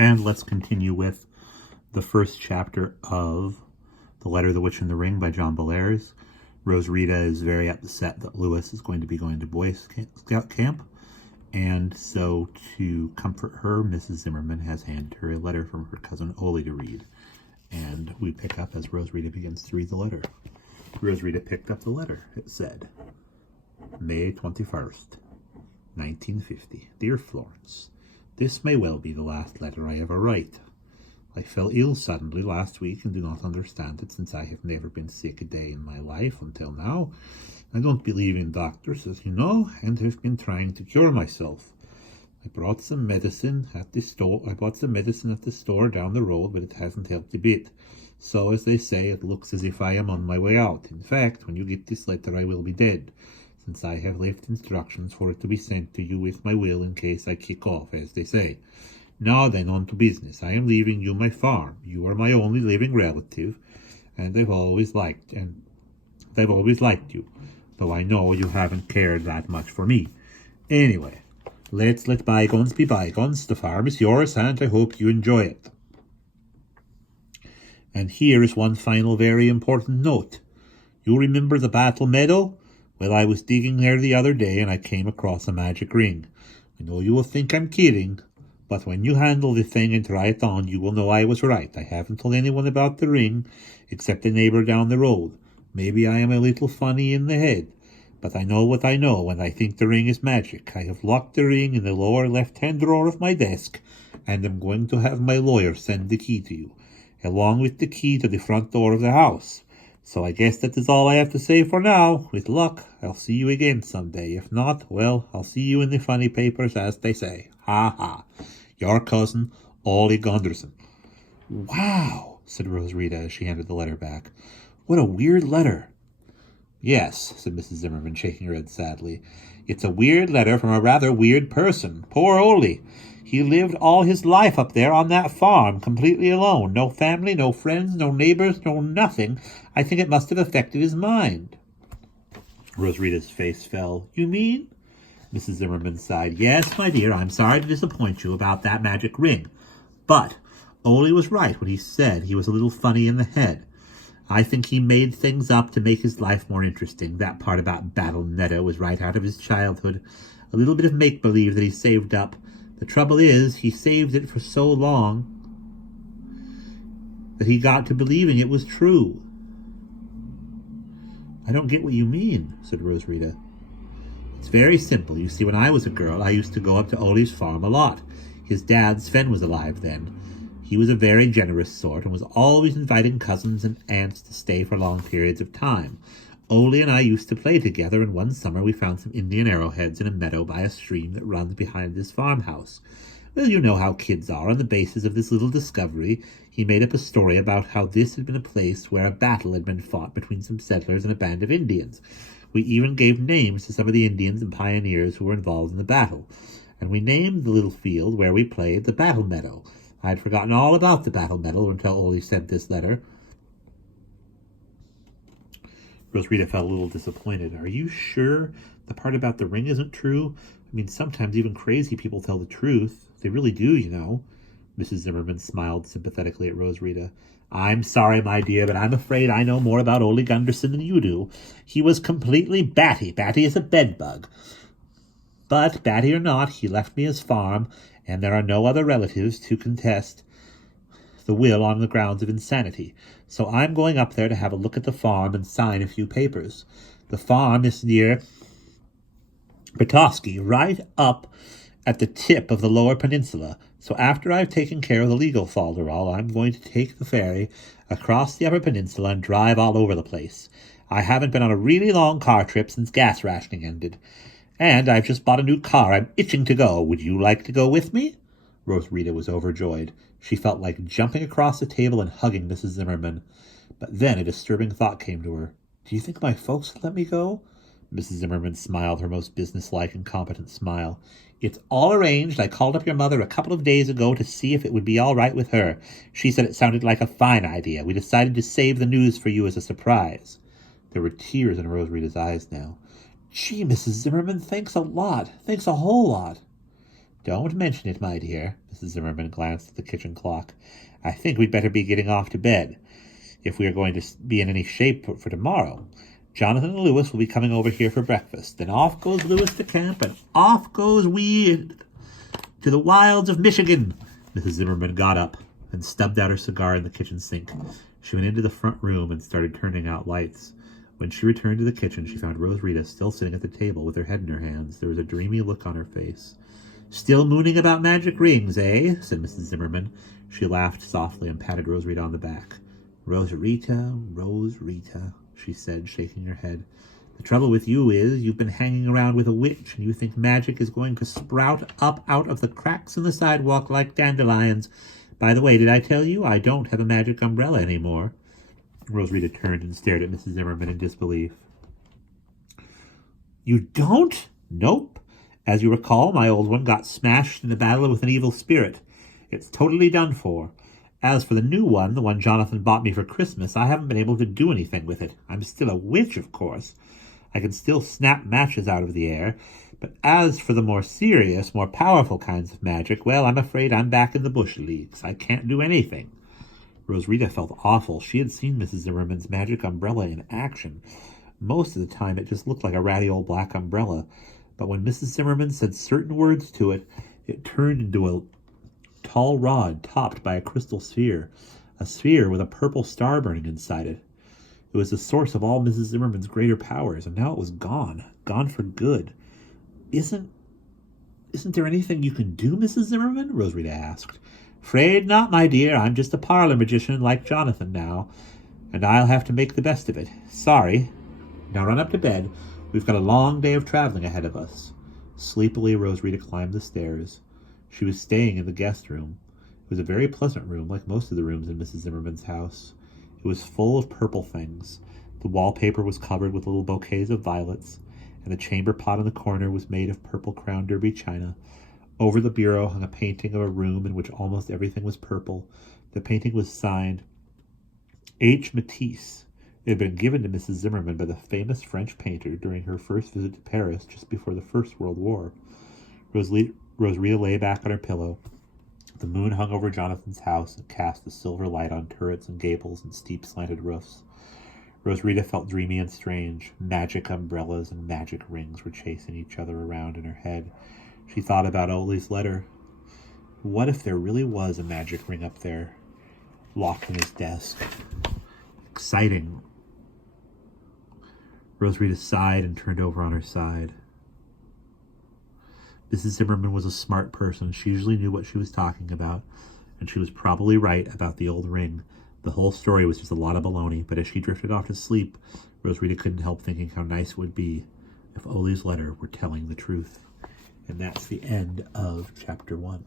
And let's continue with the first chapter of The Letter, the Witch, and the Ring by John Bellairs. Rosarita is very upset that Lewis is going to be going to Boy Scout camp. And so to comfort her, Mrs. Zimmerman has handed her a letter from her cousin Ole to read. And we pick up as Rosarita begins to read the letter. Rosarita picked up the letter. It said, May 21st, 1950. Dear Florence, this may well be the last letter I ever write. I fell ill suddenly last week and do not understand it, since I have never been sick a day in my life until now. I don't believe in doctors, as you know, and have been trying to cure myself. I bought some medicine at the store down the road, but it hasn't helped a bit. So, as they say, it looks as if I am on my way out. In fact, when you get this letter, I will be dead, since I have left instructions for it to be sent to you with my will in case I kick off, as they say. Now then, on to business. I am leaving you my farm. You are my only living relative, and I've always liked you, though I know you haven't cared that much for me. Anyway, let's let bygones be bygones. The farm is yours, and I hope you enjoy it. And here is one final very important note. You remember the Battle Meadow? Well, I was digging there the other day, and I came across a magic ring. I know you will think I'm kidding, but when you handle the thing and try it on, you will know I was right. I haven't told anyone about the ring, except a neighbor down the road. Maybe I am a little funny in the head, but I know what I know, and I think the ring is magic. I have locked the ring in the lower left-hand drawer of my desk, and am going to have my lawyer send the key to you, along with the key to the front door of the house. So I guess that is all I have to say for now. With luck, I'll see you again someday. If not, well, I'll see you in the funny papers, as they say. Ha ha. Your cousin, Ole Gunderson. Wow, said Rosarita as she handed the letter back. What a weird letter. Yes, said Mrs. Zimmerman, shaking her head sadly. It's a weird letter from a rather weird person. Poor Ole. He lived all his life up there on that farm, completely alone. No family, no friends, no neighbors, no nothing. I think it must have affected his mind. Rosarita's face fell. You mean? Mrs. Zimmerman sighed. Yes, my dear, I'm sorry to disappoint you about that magic ring. But Ole was right when he said he was a little funny in the head. I think he made things up to make his life more interesting. That part about Battle Meadow was right out of his childhood. A little bit of make-believe that he saved up. The trouble is, he saved it for so long that he got to believing it was true. I don't get what you mean, said Rosarita. It's very simple. You see, when I was a girl, I used to go up to Ole's farm a lot. His dad, Sven, was alive then. He was a very generous sort and was always inviting cousins and aunts to stay for long periods of time. Ole and I used to play together, and one summer we found some Indian arrowheads in a meadow by a stream that runs behind this farmhouse. Well, you know how kids are. On the basis of this little discovery, he made up a story about how this had been a place where a battle had been fought between some settlers and a band of Indians. We even gave names to some of the Indians and pioneers who were involved in the battle, and we named the little field where we played the Battle Meadow. I had forgotten all about the Battle Meadow until Ole sent this letter. Rosarita felt a little disappointed. Are you sure the part about the ring isn't true? I mean, sometimes even crazy people tell the truth. They really do, you know. Mrs. Zimmerman smiled sympathetically at Rosarita. I'm sorry, my dear, but I'm afraid I know more about Ole Gunderson than you do. He was completely batty. Batty as a bedbug. But, batty or not, he left me his farm, and there are no other relatives to contest the will on the grounds of insanity. So I'm going up there to have a look at the farm and sign a few papers. The farm is near Petoskey, right up at the tip of the lower peninsula. So after I've taken care of the legal falderall, I'm going to take the ferry across the upper peninsula and drive all over the place. I haven't been on a really long car trip since gas rationing ended. And I've just bought a new car. I'm itching to go. Would you like to go with me? Rosarita was overjoyed. She felt like jumping across the table and hugging Mrs. Zimmerman. But then a disturbing thought came to her. Do you think my folks would let me go? Mrs. Zimmerman smiled her most businesslike and competent smile. It's all arranged. I called up your mother a couple of days ago to see if it would be all right with her. She said it sounded like a fine idea. We decided to save the news for you as a surprise. There were tears in Rosarita's eyes now. Gee, Mrs. Zimmerman, thanks a lot. Thanks a whole lot. Don't mention it, my dear. Mrs. Zimmerman glanced at the kitchen clock. I think we'd better be getting off to bed, if we are going to be in any shape for tomorrow. Jonathan and Lewis will be coming over here for breakfast. Then off goes Lewis to camp, and off goes we to the wilds of Michigan. Mrs. Zimmerman got up and stubbed out her cigar in the kitchen sink. She went into the front room and started turning out lights. When she returned to the kitchen, she found Rosarita still sitting at the table with her head in her hands. There was a dreamy look on her face. Still mooning about magic rings, eh? Said Mrs. Zimmerman. She laughed softly and patted Rosarita on the back. Rosarita, Rosarita, she said, shaking her head. The trouble with you is you've been hanging around with a witch, and you think magic is going to sprout up out of the cracks in the sidewalk like dandelions. By the way, did I tell you I don't have a magic umbrella anymore? Rosarita turned and stared at Mrs. Zimmerman in disbelief. You don't? Nope. As you recall, my old one got smashed in a battle with an evil spirit. It's totally done for. As for the new one, the one Jonathan bought me for Christmas, I haven't been able to do anything with it. I'm still a witch, of course. I can still snap matches out of the air. But as for the more serious, more powerful kinds of magic, well, I'm afraid I'm back in the bush leagues. I can't do anything. Rosarita felt awful. She had seen Mrs. Zimmerman's magic umbrella in action. Most of the time it just looked like a ratty old black umbrella. But when Mrs. Zimmerman said certain words to it, it turned into a tall rod topped by a crystal sphere, a sphere with a purple star burning inside it. It was the source of all Mrs. Zimmerman's greater powers, and now it was gone for good. Isn't there anything you can do, Mrs. Zimmerman? Rosarita asked. Afraid not, my dear. I'm just a parlor magician like Jonathan now, and I'll have to make the best of it. Sorry. Now run up to bed. We've got a long day of traveling ahead of us. Sleepily, Rosarita climbed the stairs. She was staying in the guest room. It was a very pleasant room, like most of the rooms in Mrs. Zimmerman's house. It was full of purple things. The wallpaper was covered with little bouquets of violets, and the chamber pot in the corner was made of purple Crown Derby china. Over the bureau hung a painting of a room in which almost everything was purple. The painting was signed H. Matisse. It had been given to Mrs. Zimmerman by the famous French painter during her first visit to Paris just before the First World War. Rosarita lay back on her pillow. The moon hung over Jonathan's house and cast a silver light on turrets and gables and steep slanted roofs. Rosarita felt dreamy and strange. Magic umbrellas and magic rings were chasing each other around in her head. She thought about Ole's letter. What if there really was a magic ring up there, locked in his desk? Exciting. Rosarita sighed and turned over on her side. Mrs. Zimmerman was a smart person. She usually knew what she was talking about, and she was probably right about the old ring. The whole story was just a lot of baloney, but as she drifted off to sleep, Rosarita couldn't help thinking how nice it would be if Ole's letter were telling the truth. And that's the end of chapter 1.